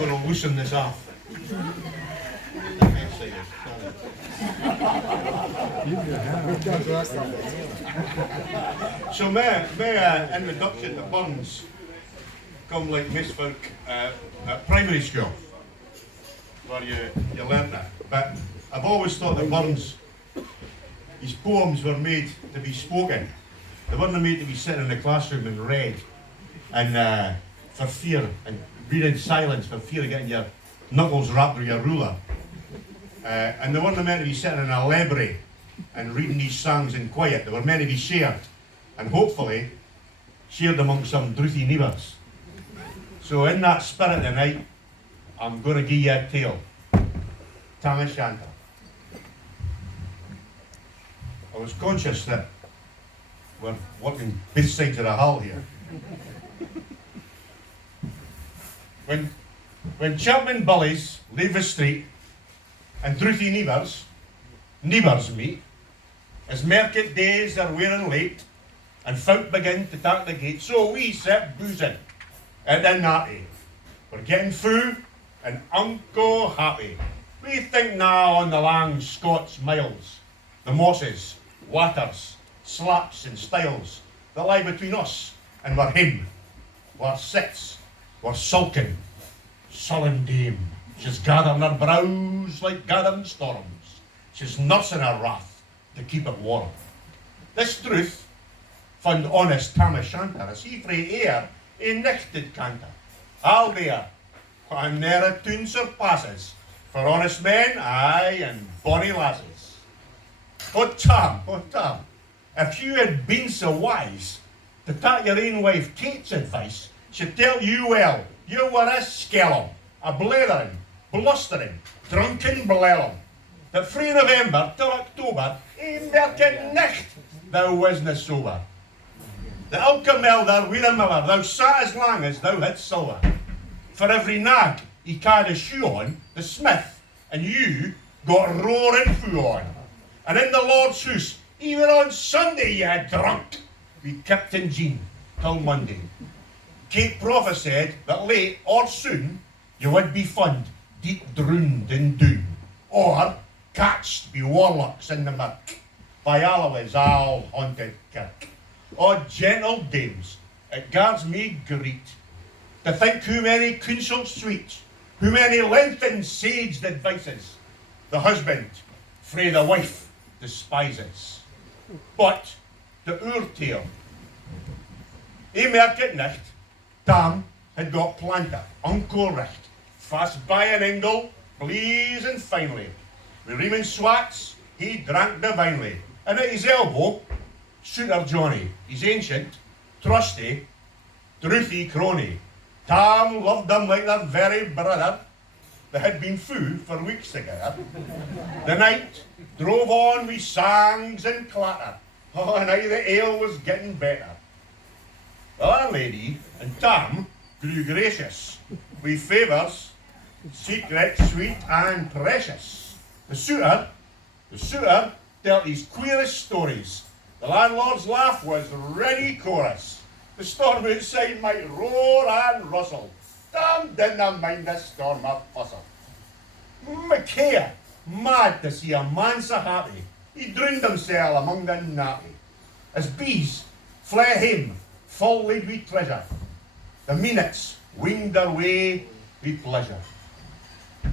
going to loosen this off. So my introduction to Burns come like most folk at primary school, where you learn that. But I've always thought that Burns, his poems were made to be spoken. They weren't made to be sitting in the classroom and read, and for fear, and read in silence for fear of getting your knuckles wrapped with your ruler. And they weren't meant to be sitting in a library and reading these songs in quiet. They were meant to be shared, and hopefully shared among some drouthy neighbours. So in that spirit tonight, I'm going to give you a tale. Tam o' Shanter. I was conscious that we're working both sides of the hull here. When Chapman bullies leave the street and drouthy neighbours meet, as market days are wearing late and folk begin to tak the gate, so we sit boozing at the natty. We're getting food and unco happy. We think now on the lang Scots miles, the mosses, waters, slaps and stiles that lie between us and we're him. We're sits, we're sulking, sullen dame. She's gathering her brows like gathering storms. She's nursing her wrath to keep it warm. This truth found honest Tam o' Shanter as he frae air a nichted canter. I'll dare, and ne'er a tune surpasses, for honest men, aye, and bonny lasses. Oh Tam, if you had been so wise to take your ain wife Kate's advice, she'd tell you well, you were a skellum, a blethering, blustering, drunken blellum, that frae November till October, a merkin nicht, thou wasna sober. The ilka melder wi' a miller, thou sat as lang as thou had silver. For every nag he carried a shoe on, the smith and you got roaring foo on. And in the Lord's house, even on Sunday you had drunk, we kept in Jean till Monday. Kate prophesied that late or soon you would be found deep drowned in doom, or catched be warlocks in the murk by Alloway's owl haunted kirk. Oh gentle dames, it guards me greet to think who many counsels sweet, who many lengthened saged advices the husband frae the wife despises. But the our tale, a market nicht, Tam had got planter, unco richt, fast by an ingle, blazing finely. With reaming swats, he drank divinely, and at his elbow, Shooter Johnny, his ancient, trusty, drouthy crony. Tam loved him like their very brother. They had been food for weeks together. The night drove on with songs and clatter. Oh, and aye, the ale was getting better. The landlady and Tam grew gracious, with favours, secret, sweet and precious. The suitor dealt his queerest stories. The landlord's laugh was ready chorus. The storm outside might roar and rustle. Tam didna mind the storm a fussle. McKay, mad to see a man so happy, he drowned himself among the nappy. As bees flew him, full laid with treasure, the minutes winged their way with pleasure.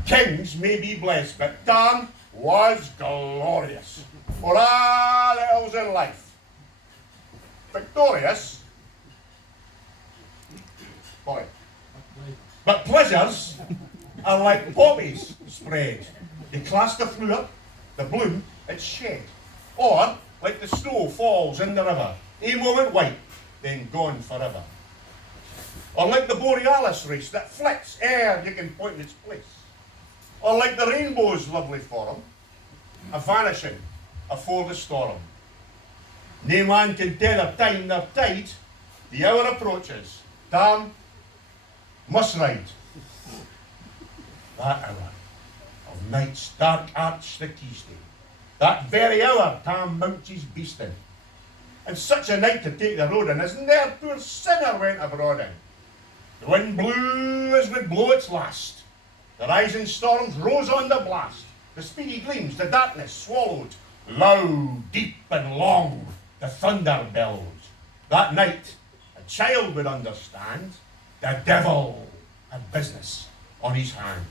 Kings may be blessed, but Tam was glorious. For all else in life. Victorious, boy. But pleasures are like poppies spread. They clasp the flower, the bloom it's shed. Or like the snow falls in the river, a moment white, then gone forever. Or like the borealis race that flits ere you can point its place. Or like the rainbow's lovely form, a vanishing afore the storm. Nae man can tell their time, their tide, the hour approaches. Tam must ride. That hour of night's dark arch the Tuesday. That very hour Tam mounts his beast in. And such a night to take the road in as ne'er poor sinner went abroad in. The wind blew as would blow its last. The rising storms rose on the blast. The speedy gleams, the darkness swallowed. Loud, deep, and long, the thunder bellowed. That night, a child would understand the devil had business on his hands.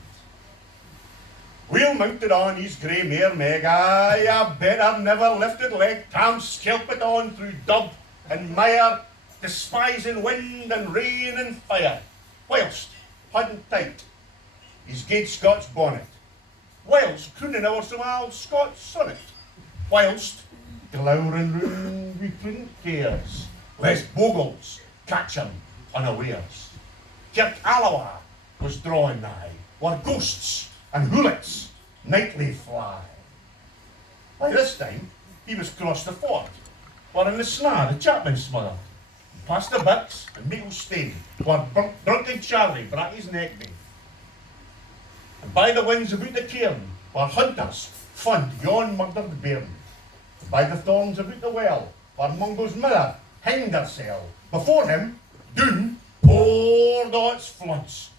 Wheel mounted on his grey mare Meg, aye, a better never lifted leg, Tam skelped on through dub and mire, despising wind and rain and fire, whilst, hudding tight, his gay Scotch bonnet, whilst crooning our some old Scotch sonnet, whilst glowering round wi' prudent cares, lest bogles catch him unawares. Kirk Alloa was drawing nigh, where ghosts and hoolits nightly fly. By this time, he was crossed the ford, where in the snaw the chapman smothered, and past the birks and maple stain, where drunken Charlie brak his neck bane. And by the winds about the cairn, where hunters fund yon murdered bairn, and by the thorns about the well, where Mungo's mother hanged hersel. Before him, Doon poured all its floods.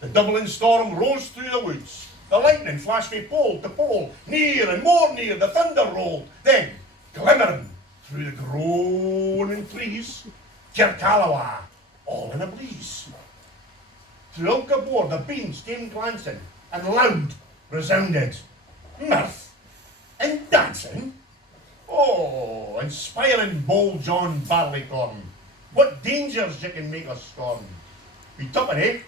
The doubling storm rose through the woods. The lightning flashed from pole to pole, near and more near the thunder rolled. Then, glimmering through the groaning trees, Kirk Alloa, all in a breeze. Through Ilkabore the beams came glancing, and loud resounded mirth and dancing. Oh, inspiring bold John Barleycorn, what dangers you can make us scorn. We tuppenny,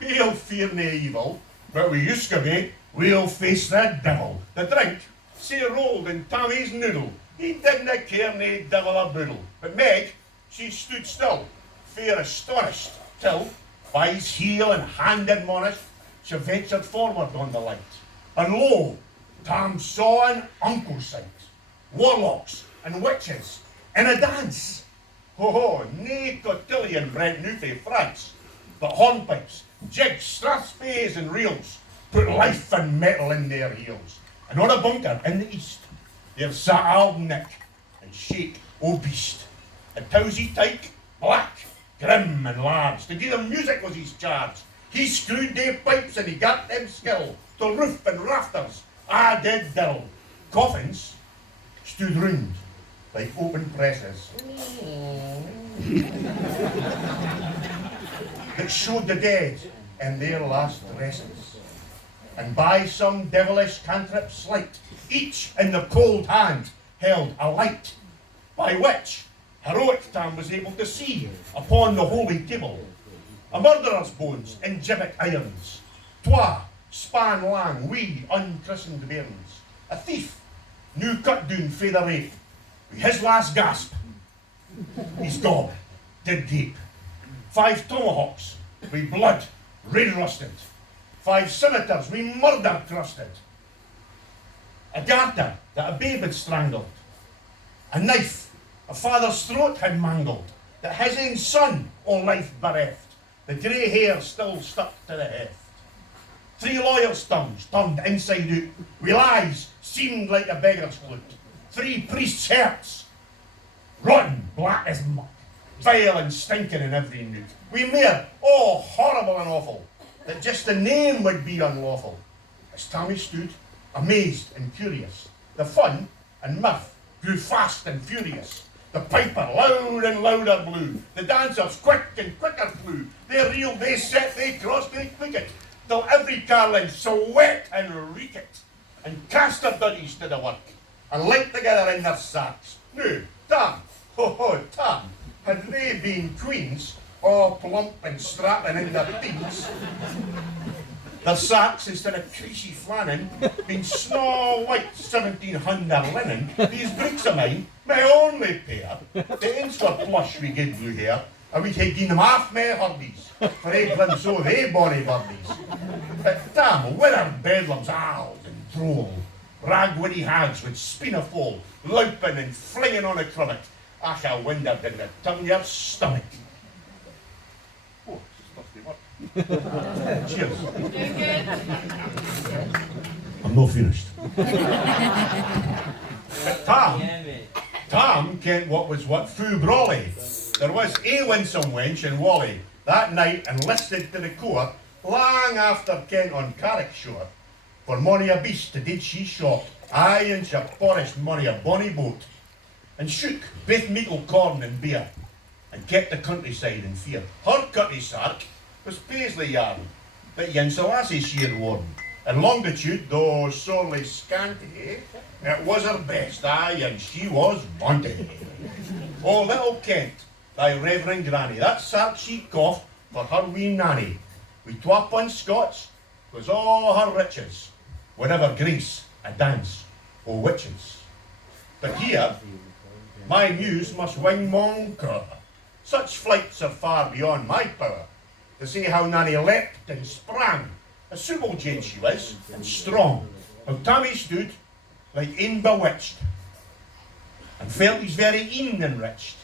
we'll fear nae evil, but we used to be, we'll face the devil. The drink, say rolled in Tammy's noodle, he didna care nae devil a boodle. But Meg, she stood still, fair astonished, till, by his heel and hand admonished, she ventured forward on the light. And lo, Tam saw an unco sight. Warlocks and witches in a dance. Ho, nae cotillion brent new fae France, but hornpipes, jigs, strathspeys and reels put life and metal in their heels. And on a bunker in the east, there sat Auld Nick and Shake o' Beast. A towsy tyke, black, grim and large, to give them music was his charge. He screwed their pipes and he got them skill, to roof and rafters, did dill. Coffins stood round like open presses that showed the dead in their last dresses. And by some devilish cantrip sleight, each in the cold hand held a light, by which heroic Tam was able to see upon the holy table a murderer's bones in gibbet irons, twa span lang wee unchristened bairns, a thief new cut doon fae the rape, wi' his last gasp, his gob did gape. 5 tomahawks wi' blood red rusted, 5 scimitars wi' murder crusted, a garter that a babe had strangled, a knife a father's throat had mangled, that his ain son o' life bereft, the grey hair still stuck to the heft. 3 lawyers' tongues turned inside out, wi' lies seemed like a beggar's flute. 3 priests' hearts, rotten black as muck, vile and stinking in every nook. Wi' mair, oh, horrible and awful, that just the name would be unlawful. As Tammy stood, amazed and curious, the fun and mirth grew fast and furious. The piper loud and louder blew, the dancers quick and quicker flew. They reeled, they set, they crossed, they quicket, till every carlin sweat and reekit, and cast their duddies to the work, and linked together in their sacks. Now, Tam, Tam, had they been queens, all plump and strapping in their teens, their sacks, instead of creasy flannin, been snow white 1700 linen. These boots of mine, my only pair, the ends were plush wi' good blue hair, and we'd hae gi'en them half my hurdies, for ae glimpse o' they bonny birdies. But Tam, wither bedlams, owls and droll, rag-witty hags with spin a foal, louping and flinging on a crummock, ach, I wonder did the tongue your stomach. Oh, it's work. Cheers. I'm not finished. But Tam kent what was what fou brawly. There was a winsome wench in Wally that night enlisted to the corps, lang after Kent on Carrick shore, for mony a beast did she shot, aye, and she porished mony a bonny boat, and shook baith meikle corn and beer, and kept the countryside in fear. Her cutty sark was paisley yarn, but yen so lassie she had worn, and longitude, though sorely scanty, it was her best, aye, and she was wanted. Oh, little Kent, thy reverend granny, that sark she coughed for her wee nanny, with twa pun Scots was all her riches, whenever Greece a dance o' witches. But here, my muse must wing monker. Such flights are far beyond my power, to see how Nanny leapt and sprang. A suitable jade she was, and strong. How Tammy stood, like een bewitched, and felt he's very een enriched.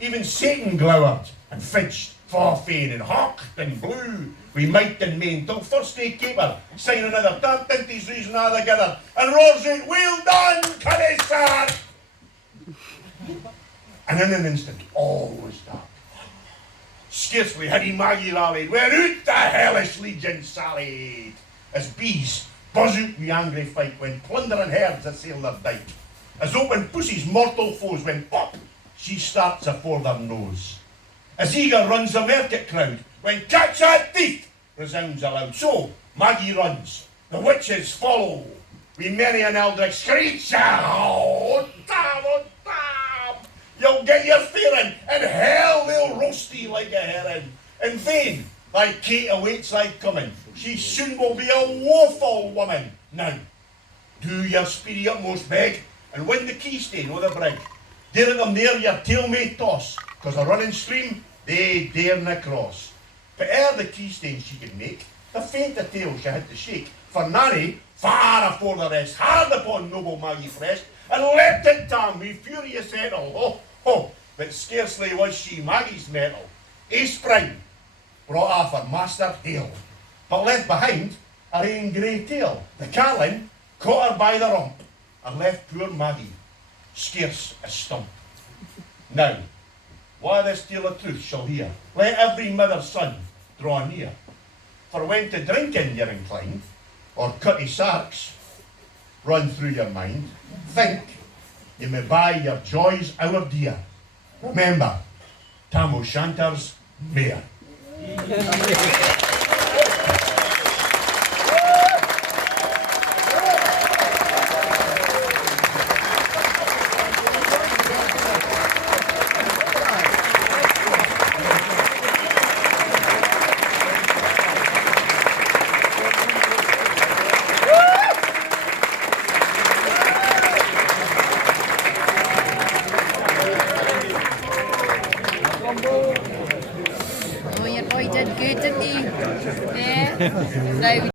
Even Satan glowered and fidged, for fain and hawked and blew, we might and main, till first they caper, sign another, damped into his reason all together, and roars out, well done, Cunnisar! And in an instant, all was dark. Scarcely had he Maggie rallied, where out the hellish legion sallied, as bees buzz out the angry fight, when plundering herds assail their dyke, as open pussy's mortal foes, when pop, she starts afore their nose. As eager runs the market crowd, when catch that thief resounds aloud. So Maggie runs, the witches follow, with many an eldritch screech. Oh, damn, oh, damn! You'll get your fearing, and hell they'll roast thee like a herring. In vain thy Kate awaits thy coming, she soon will be a woeful woman. Now, do your speedy utmost, beg, and win the keystane o' the brig. Dare them there your tail may toss, 'cause a running stream they darena cross. But ere the keystane she could make, the fainter tail she had to shake, for Nanny, far afore the rest, hard upon noble Maggie's breast, and leapt at Tam with furious ettle. Oh, oh, but scarcely was she Maggie's mettle. A sprang, brought off her master hail, but left behind her ain grey tail. The carlin caught her by the rump, and left poor Maggie scarce a stump. Now, why this tale of truth shall hear, let every mother's son draw near. For when to drinking you're inclined, or cutty sarks run through your mind, think you may buy your joys our dear. Remember, Tam o' Shanter's mare. Oh, your boy did good, didn't he? Yeah. Now